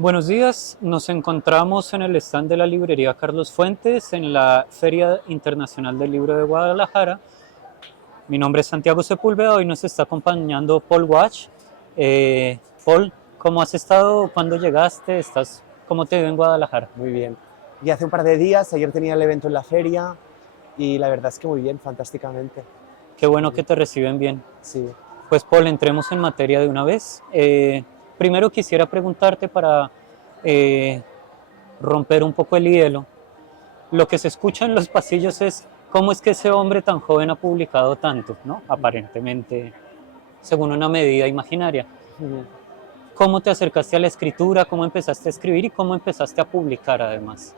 Buenos días, nos encontramos en el stand de la librería Carlos Fuentes en la Feria Internacional del Libro de Guadalajara. Mi nombre es Santiago Sepúlveda, hoy nos está acompañando Paul Watch. Paul, ¿cómo has estado? ¿Cuándo llegaste? ¿Cómo te veo en Guadalajara? Muy bien. Y hace un par de días, ayer tenía el evento en la feria y la verdad es que muy bien, fantásticamente. Qué Muy bueno que bien. te reciben bien. Sí. Pues Paul, entremos en materia de una vez. Primero quisiera preguntarte para eh, romper un poco el hielo. Lo que se escucha en los pasillos es cómo es que ese hombre tan joven ha publicado tanto, ¿no? Aparentemente, según una medida imaginaria. ¿Cómo te acercaste a la escritura? ¿Cómo empezaste a escribir? ¿Y cómo empezaste a publicar además?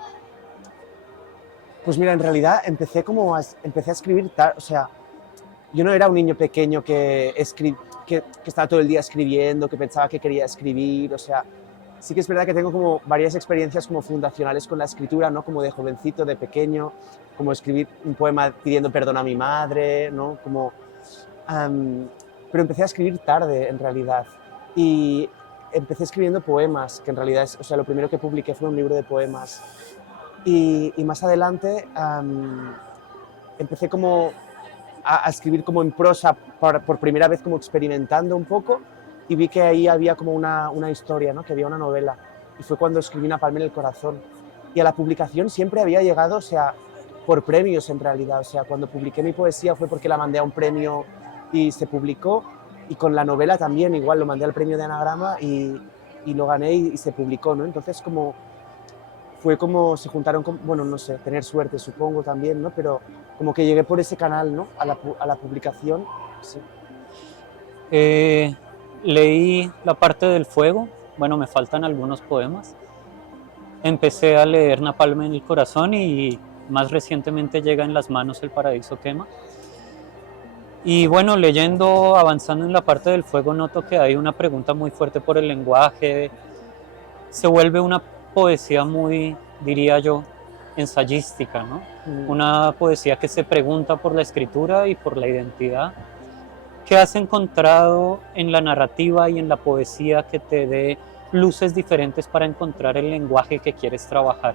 Pues mira, en realidad empecé a escribir, o sea, yo no era un niño pequeño que estaba todo el día escribiendo, que pensaba que quería escribir, o sea, sí que es verdad que tengo como varias experiencias como fundacionales con la escritura, ¿no? Como de jovencito, de pequeño, como escribir un poema pidiendo perdón a mi madre, ¿no? Am, pero empecé a escribir tarde, en realidad. Y empecé escribiendo poemas, que en realidad o sea, lo primero que publiqué fue un libro de poemas. Y más adelante empecé como a escribir como en prosa por primera vez, como experimentando un poco, y vi que ahí había como una historia, ¿no? Que había una novela. Y fue cuando escribí Una palma en el corazón. Y a la publicación siempre había llegado, o sea, por premios en realidad. O sea, cuando publiqué mi poesía fue porque la mandé a un premio y se publicó. Y con la novela también, igual lo mandé al premio de Anagrama y lo gané y se publicó, ¿no? Entonces, fue como se juntaron, bueno, no sé, tener suerte supongo también, ¿no? Pero como que llegué por ese canal, ¿no? A la publicación, sí. Eh, Leí La parte del fuego, bueno, me faltan algunos poemas. Empecé a leer Napalm en el corazón y más recientemente llega En las manos el paraíso quema. Y bueno, leyendo, avanzando en la parte del fuego, noto que hay una pregunta muy fuerte por el lenguaje. Se vuelve una poesía muy, diría yo, ensayística, ¿no? Mm. Una poesía que se pregunta por la escritura y por la identidad. ¿Qué has encontrado en la narrativa y en la poesía que te dé luces diferentes para encontrar el lenguaje que quieres trabajar?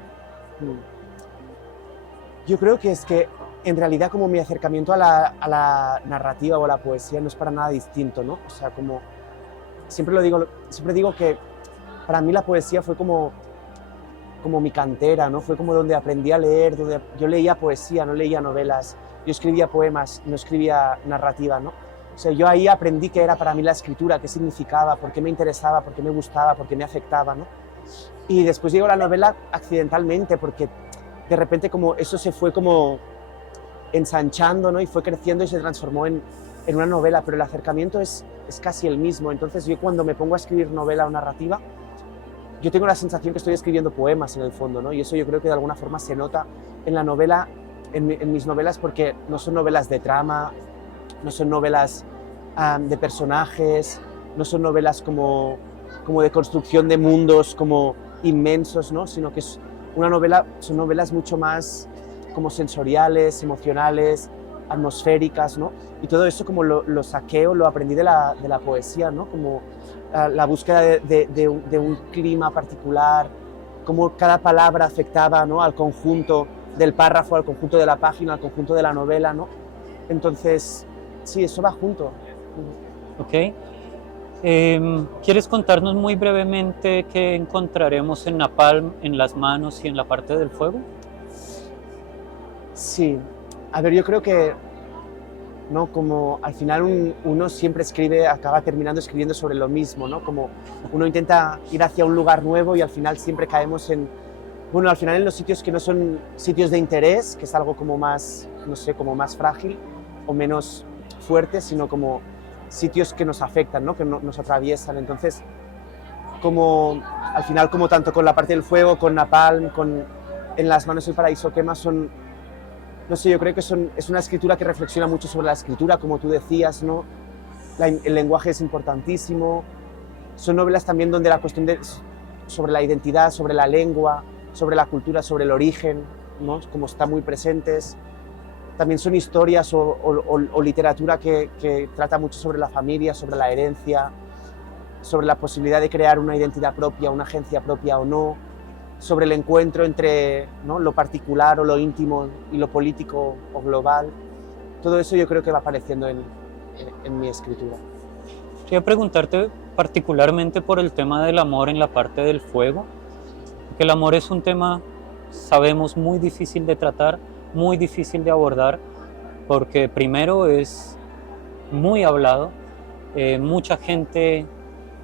Mm. Yo creo que es que en realidad como mi acercamiento a la narrativa o a la poesía no es para nada distinto, ¿no? O sea, como siempre digo que para mí la poesía fue como mi cantera, ¿no? Fue como donde aprendí a leer, donde yo leía poesía, no leía novelas, yo escribía poemas, no escribía narrativa, ¿no? O sea, yo ahí aprendí qué era para mí la escritura, qué significaba, por qué me interesaba, por qué me gustaba, por qué me afectaba, ¿no? Y después llegó la novela accidentalmente, porque de repente como eso se fue como ensanchando, ¿no? Y fue creciendo y se transformó en una novela, pero el acercamiento es casi el mismo. Entonces yo cuando me pongo a escribir novela o narrativa, yo tengo la sensación que estoy escribiendo poemas en el fondo, ¿no? Y eso yo creo que de alguna forma se nota en la novela, en mis novelas, porque no son novelas de trama, no son novelas de personajes, no son novelas como de construcción de mundos como inmensos, ¿no? Sino que son novelas mucho más como sensoriales, emocionales, atmosféricas, ¿no? Y todo eso como lo saqueo, lo aprendí de la poesía, ¿no? Como la búsqueda de un clima particular, cómo cada palabra afectaba, ¿no? Al conjunto del párrafo, al conjunto de la página, al conjunto de la novela, ¿no? Entonces, sí, eso va junto. ¿Ok? ¿Quieres contarnos muy brevemente qué encontraremos en Napalm, en las manos y en la parte del fuego? Sí, a ver, yo creo que, ¿no? Como al final uno siempre acaba terminando escribiendo sobre lo mismo, ¿no? Como uno intenta ir hacia un lugar nuevo y al final siempre caemos bueno, al final en los sitios que no son sitios de interés, que es algo como más, no sé, como más frágil o menos fuerte, sino como sitios que nos afectan, ¿no? Que nos atraviesan. Entonces, como al final, como tanto con la parte del fuego, con Napalm, con En las manos el paraíso quema, no sé, yo creo que es una escritura que reflexiona mucho sobre la escritura, como tú decías, ¿no? El lenguaje es importantísimo. Son novelas también donde la cuestión sobre la identidad, sobre la lengua, sobre la cultura, sobre el origen, ¿no? Como están muy presentes. También son historias o literatura que trata mucho sobre la familia, sobre la herencia, sobre la posibilidad de crear una identidad propia, una agencia propia o no, sobre el encuentro entre, ¿no?, lo particular o lo íntimo y lo político o global. Todo eso yo creo que va apareciendo en mi escritura. Quería preguntarte particularmente por el tema del amor en la parte del fuego, porque el amor es un tema, sabemos, muy difícil de tratar, muy difícil de abordar, porque primero es muy hablado, mucha gente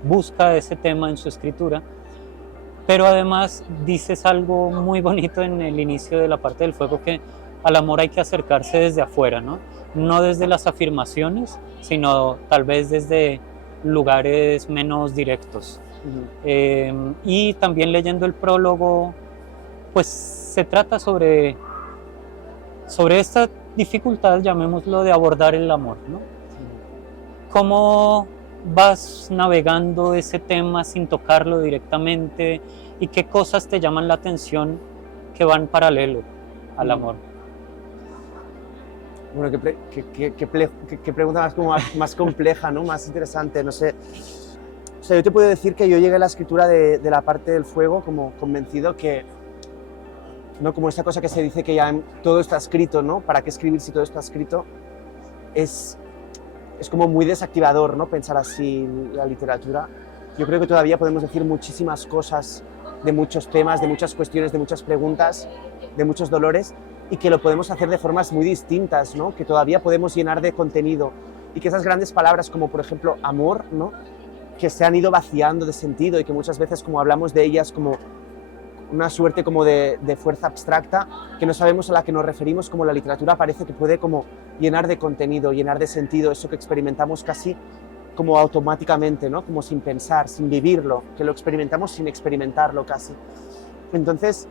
busca ese tema en su escritura, pero además dices algo muy bonito en el inicio de la parte del fuego, que al amor hay que acercarse desde afuera, ¿no? No desde las afirmaciones, sino tal vez desde lugares menos directos. Y también leyendo el prólogo, pues se trata sobre esta dificultad, llamémoslo, de abordar el amor, ¿no? ¿Cómo vas navegando ese tema sin tocarlo directamente y qué cosas te llaman la atención que van paralelo al amor? Bueno, qué pregunta más compleja, ¿no? Más interesante, no sé. O sea, yo te puedo decir que yo llegué a la escritura de la parte del fuego como convencido que, ¿no?, como esa cosa que se dice que ya todo está escrito, ¿no? ¿Para qué escribir si todo está escrito? Es como muy desactivador, ¿no?, pensar así la literatura. Yo creo que todavía podemos decir muchísimas cosas de muchos temas, de muchas cuestiones, de muchas preguntas, de muchos dolores, y que lo podemos hacer de formas muy distintas, ¿no?, que todavía podemos llenar de contenido, y que esas grandes palabras como por ejemplo amor, ¿no?, que se han ido vaciando de sentido y que muchas veces como hablamos de ellas como una suerte como de fuerza abstracta que no sabemos a la que nos referimos, como la literatura parece que puede como llenar de contenido, llenar de sentido, eso que experimentamos casi como automáticamente, ¿no?, como sin pensar, sin vivirlo, que lo experimentamos sin experimentarlo casi. Entonces,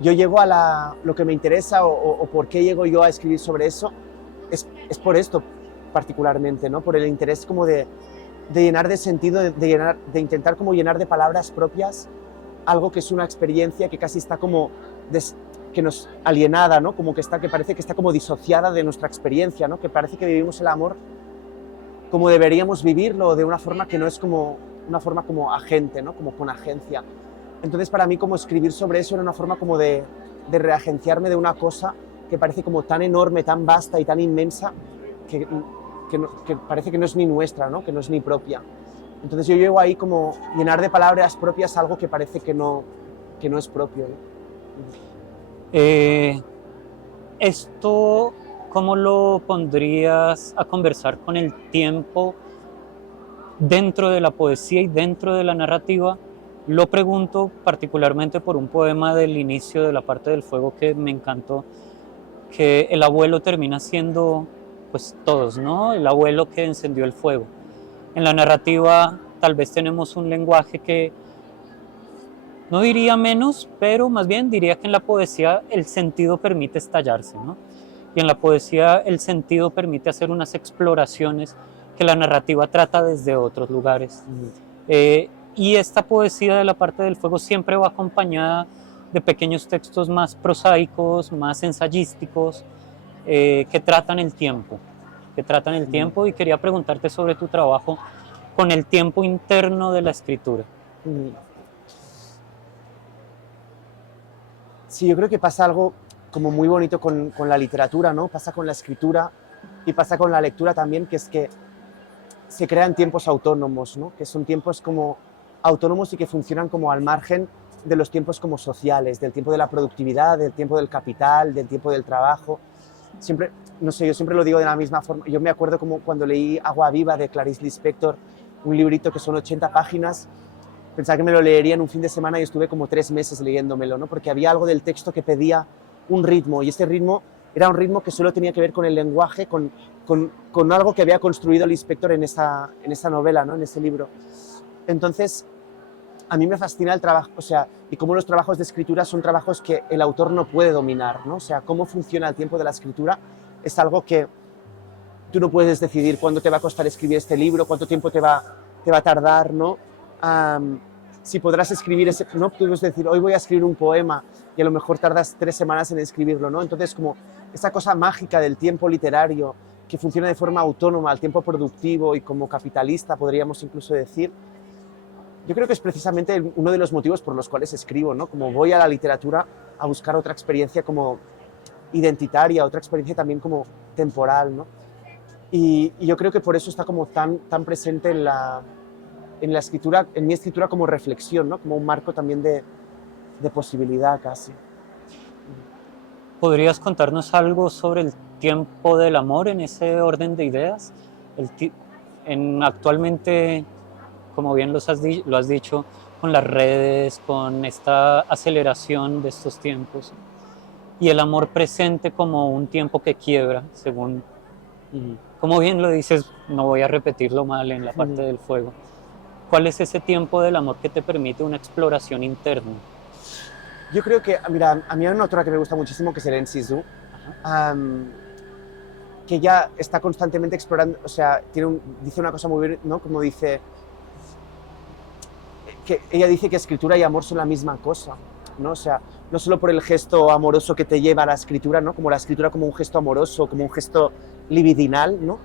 yo llego a lo que me interesa o por qué llego yo a escribir sobre eso, es por esto particularmente, ¿no?, por el interés como de llenar de sentido, de intentar como llenar de palabras propias algo que es una experiencia que casi está como que nos alienada, ¿no?, como que parece que está como disociada de nuestra experiencia, ¿no?, que parece que vivimos el amor como deberíamos vivirlo, de una forma que no es como una forma como agente, ¿no?, como con agencia. Entonces para mí como escribir sobre eso era una forma como de reagenciarme de una cosa que parece como tan enorme, tan vasta y tan inmensa que parece que no es ni nuestra, ¿no?, que no es ni propia. Entonces yo llego ahí como llenar de palabras propias algo que parece que no es propio, ¿no? Esto, ¿cómo lo pondrías a conversar con el tiempo dentro de la poesía y dentro de la narrativa? Lo pregunto particularmente por un poema del inicio de la parte del fuego que me encantó, que el abuelo termina siendo, pues todos, ¿no?, el abuelo que encendió el fuego. En la narrativa tal vez tenemos un lenguaje que no diría menos, pero más bien diría que en la poesía el sentido permite estallarse, ¿no? Y en la poesía el sentido permite hacer unas exploraciones que la narrativa trata desde otros lugares. Y esta poesía de la parte del fuego siempre va acompañada de pequeños textos más prosaicos, más ensayísticos, que tratan el tiempo. Y quería preguntarte sobre tu trabajo con el tiempo interno de la escritura. Sí, yo creo que pasa algo como muy bonito con la literatura, ¿no? Pasa con la escritura y pasa con la lectura también, que es que se crean tiempos autónomos, ¿no?, que son tiempos como autónomos y que funcionan como al margen de los tiempos como sociales, del tiempo de la productividad, del tiempo del capital, del tiempo del trabajo. Siempre, no sé, yo siempre lo digo de la misma forma. Yo me acuerdo como cuando leí Agua Viva de Clarice Lispector, un librito que son 80 páginas, pensaba que me lo leería en un fin de semana y estuve como 3 meses leyéndomelo, ¿no?, porque había algo del texto que pedía un ritmo, y este ritmo era un ritmo que solo tenía que ver con el lenguaje, con algo que había construido Lispector en esa novela, ¿no?, en ese libro. Entonces, a mí me fascina el trabajo, o sea, y cómo los trabajos de escritura son trabajos que el autor no puede dominar, ¿no? O sea, cómo funciona el tiempo de la escritura es algo que tú no puedes decidir cuándo te va a costar escribir este libro, cuánto tiempo te va a tardar, ¿no? Si podrás escribir ese, ¿no? Tú puedes decir, hoy voy a escribir un poema y a lo mejor tardas 3 semanas en escribirlo, ¿no? Entonces, como esa cosa mágica del tiempo literario que funciona de forma autónoma, al tiempo productivo y como capitalista, podríamos incluso decir, yo creo que es precisamente uno de los motivos por los cuales escribo, ¿no? Como voy a la literatura a buscar otra experiencia como identitaria, otra experiencia también como temporal, ¿no? Y yo creo que por eso está como tan presente en la escritura, en mi escritura como reflexión, ¿no? Como un marco también de posibilidad casi. ¿Podrías contarnos algo sobre el tiempo del amor en ese orden de ideas? Actualmente, como bien lo has dicho, con las redes, con esta aceleración de estos tiempos, y el amor presente como un tiempo que quiebra, según, como bien lo dices, no voy a repetirlo mal en la parte del fuego. ¿Cuál es ese tiempo del amor que te permite una exploración interna? Yo creo que, mira, a mí hay una autora que me gusta muchísimo, que es Hélène Cixous, que ella está constantemente explorando, o sea, dice una cosa muy bien, ¿no? Como dice, que ella dice que escritura y amor son la misma cosa, ¿no? O sea, no solo por el gesto amoroso que te lleva a la escritura, ¿no? Como la escritura como un gesto amoroso, como un gesto libidinal, ¿no?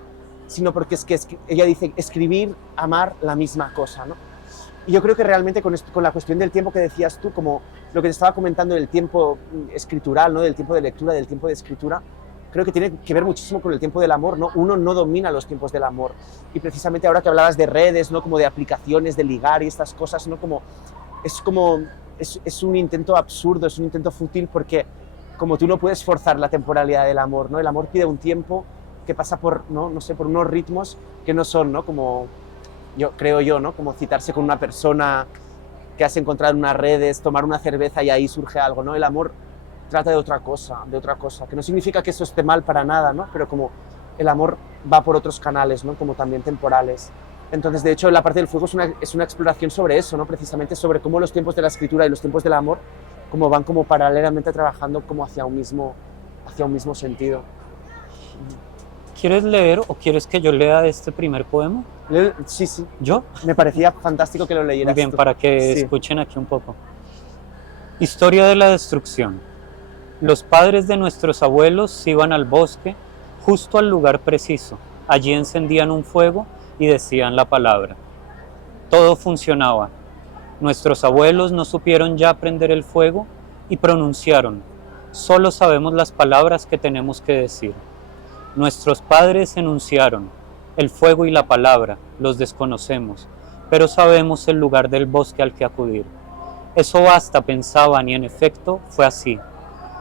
Sino porque es que ella dice escribir, amar, la misma cosa, ¿no? Y yo creo que realmente con la cuestión del tiempo que decías tú, como lo que te estaba comentando del tiempo escritural, ¿no? Del tiempo de lectura, del tiempo de escritura, creo que tiene que ver muchísimo con el tiempo del amor, ¿no? Uno no domina los tiempos del amor. Y precisamente ahora que hablabas de redes, ¿no? Como de aplicaciones, de ligar y estas cosas, ¿no? Es un intento absurdo, es un intento fútil, porque como tú no puedes forzar la temporalidad del amor, ¿no? El amor pide un tiempo que pasa por, no sé, por unos ritmos que no son, ¿no? Como creo yo, ¿no? Como citarse con una persona que has encontrado en unas redes, tomar una cerveza y ahí surge algo, ¿no? El amor trata de otra cosa, que no significa que eso esté mal para nada, ¿no? Pero como el amor va por otros canales, ¿no? Como también temporales. Entonces, de hecho, la parte del fuego es una exploración sobre eso, ¿no? Precisamente sobre cómo los tiempos de la escritura y los tiempos del amor como van como paralelamente trabajando como hacia un mismo sentido. ¿Quieres leer o quieres que yo lea este primer poema? Sí. ¿Yo? Me parecía fantástico que lo leyeras. Muy bien, tú. para que escuchen aquí un poco. Historia de la destrucción. Los padres de nuestros abuelos iban al bosque, justo al lugar preciso. Allí encendían un fuego y decían la palabra. Todo funcionaba. Nuestros abuelos no supieron ya prender el fuego y pronunciaron. Solo sabemos las palabras que tenemos que decir. Nuestros padres enunciaron. El fuego y la palabra los desconocemos, pero sabemos el lugar del bosque al que acudir. Eso basta, pensaban, y en efecto fue así.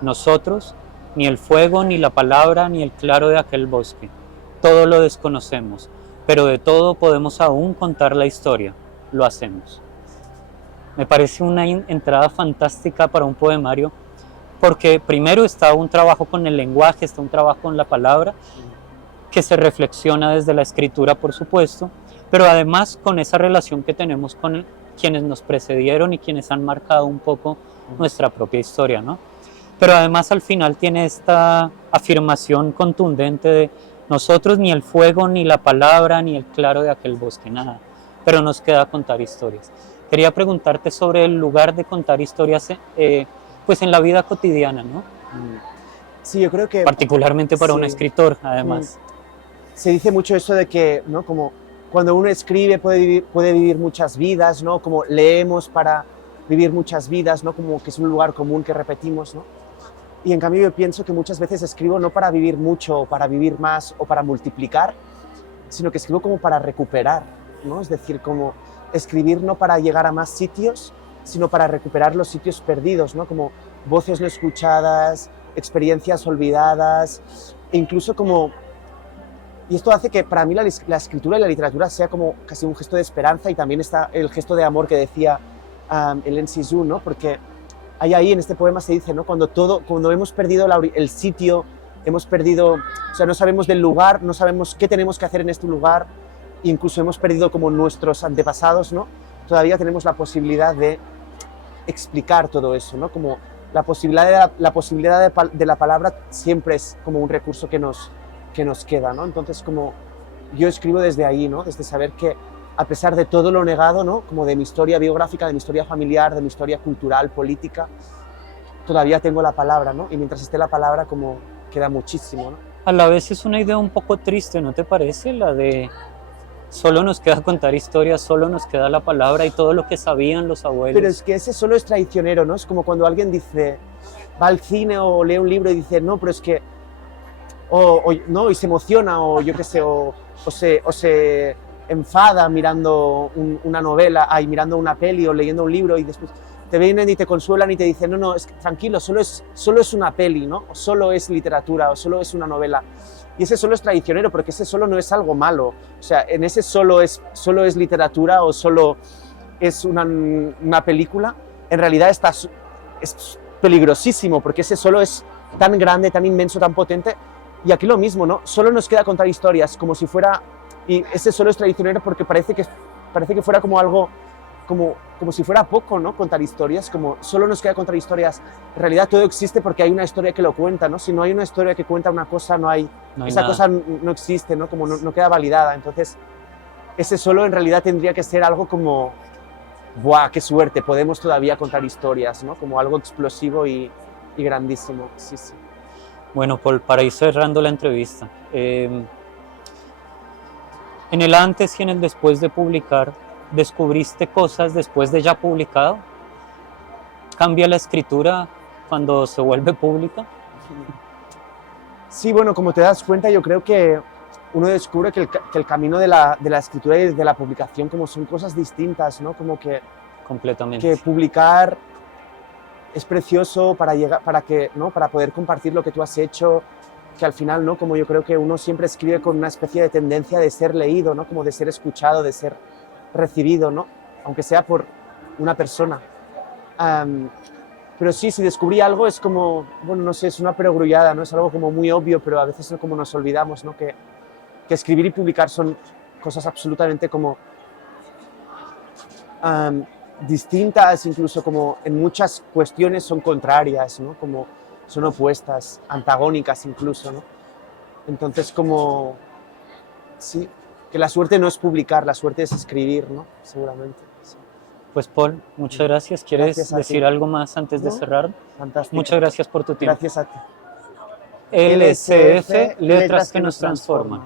Nosotros, ni el fuego, ni la palabra, ni el claro de aquel bosque. Todo lo desconocemos, pero de todo podemos aún contar la historia. Lo hacemos. Me parece una entrada fantástica para un poemario, porque primero está un trabajo con el lenguaje, está un trabajo con la palabra, que se reflexiona desde la escritura, por supuesto, pero además con esa relación que tenemos con quienes nos precedieron y quienes han marcado un poco nuestra propia historia, ¿no? Pero además al final tiene esta afirmación contundente de nosotros ni el fuego, ni la palabra, ni el claro de aquel bosque, nada, pero nos queda contar historias. Quería preguntarte sobre el lugar de contar historias pues en la vida cotidiana, ¿no? Sí, yo creo que... Particularmente para un escritor, además. Se dice mucho eso de que, ¿no? Como cuando uno escribe puede vivir muchas vidas, ¿no? Como leemos para vivir muchas vidas, ¿no? Como que es un lugar común que repetimos, ¿no? Y en cambio yo pienso que muchas veces escribo no para vivir mucho, o para vivir más, o para multiplicar, sino que escribo como para recuperar, ¿no? Es decir, como escribir no para llegar a más sitios, sino para recuperar los sitios perdidos, ¿no? Como voces no escuchadas, experiencias olvidadas, e incluso como... Y esto hace que para mí la escritura y la literatura sea como casi un gesto de esperanza, y también está el gesto de amor que decía Hélène Cixous, ¿no? Porque ahí en este poema se dice, ¿no? Cuando hemos perdido el sitio, hemos perdido, o sea, no sabemos del lugar, no sabemos qué tenemos que hacer en este lugar, incluso hemos perdido como nuestros antepasados, ¿no? Todavía tenemos la posibilidad de explicar todo eso, ¿no? Como la posibilidad de la palabra siempre es como un recurso que nos queda, ¿no? Entonces, como yo escribo desde ahí, ¿no? Desde saber que a pesar de todo lo negado, ¿no? Como de mi historia biográfica, de mi historia familiar, de mi historia cultural, política, todavía tengo la palabra, ¿no? Y mientras esté la palabra, como queda muchísimo, ¿no? A la vez es una idea un poco triste, ¿no te parece? La de solo nos queda contar historias, solo nos queda la palabra y todo lo que sabían los abuelos. Pero es que ese solo es traicionero, ¿no? Es como cuando alguien dice, va al cine o lee un libro y dice, no, pero es que, no, y se emociona, o yo qué sé, o se enfada mirando una novela, mirando una peli o leyendo un libro, y después te vienen y te consuelan y te dicen, no, no, es que, tranquilo, solo es una peli, ¿no? O solo es literatura, o solo es una novela. Y ese solo es traicionero, porque ese solo no es algo malo. O sea, en ese solo es literatura o solo es una película, en realidad es peligrosísimo, porque ese solo es tan grande, tan inmenso, tan potente. Y aquí lo mismo, ¿no? Solo nos queda contar historias, como si fuera... Y ese solo es traicionero porque parece que fuera como algo... Como si fuera poco, ¿no? Contar historias, como solo nos queda contar historias. En realidad todo existe porque hay una historia que lo cuenta, ¿no? Si no hay una historia que cuenta una cosa, no hay esa nada. cosa no existe, ¿no? Como no queda validada. Entonces, ese solo en realidad tendría que ser algo como, ¡buah, qué suerte! Podemos todavía contar historias, ¿no? Como algo explosivo y grandísimo. Sí, sí. Bueno, Paul, para ir cerrando la entrevista, en el antes y en el después de publicar, ¿descubriste cosas después de ya publicado? ¿Cambia la escritura cuando se vuelve pública? Sí, bueno, como te das cuenta, yo creo que uno descubre que el camino de la escritura y de la publicación como son cosas distintas, ¿no? Como que Completamente. publicar es precioso para poder compartir lo que tú has hecho, que al final, ¿no? Como yo creo que uno siempre escribe con una especie de tendencia de ser leído, ¿no? Como de ser escuchado, de ser recibido, ¿no? Aunque sea por una persona. Pero sí, si descubrí algo es como, bueno, no sé, es una perogrullada, ¿no? Es algo como muy obvio, pero a veces como nos olvidamos, ¿no? Que escribir y publicar son cosas absolutamente como distintas, incluso como en muchas cuestiones son contrarias, ¿no? Como son opuestas, antagónicas incluso, ¿no? Entonces como, sí, que la suerte no es publicar, la suerte es escribir, ¿no? Seguramente. Sí. Pues Paul, muchas gracias. ¿Quieres Gracias a decir ti. algo más antes de ¿No? cerrar? Fantástico. Muchas gracias por tu tiempo. Gracias a ti. LCF, letras que nos transforman.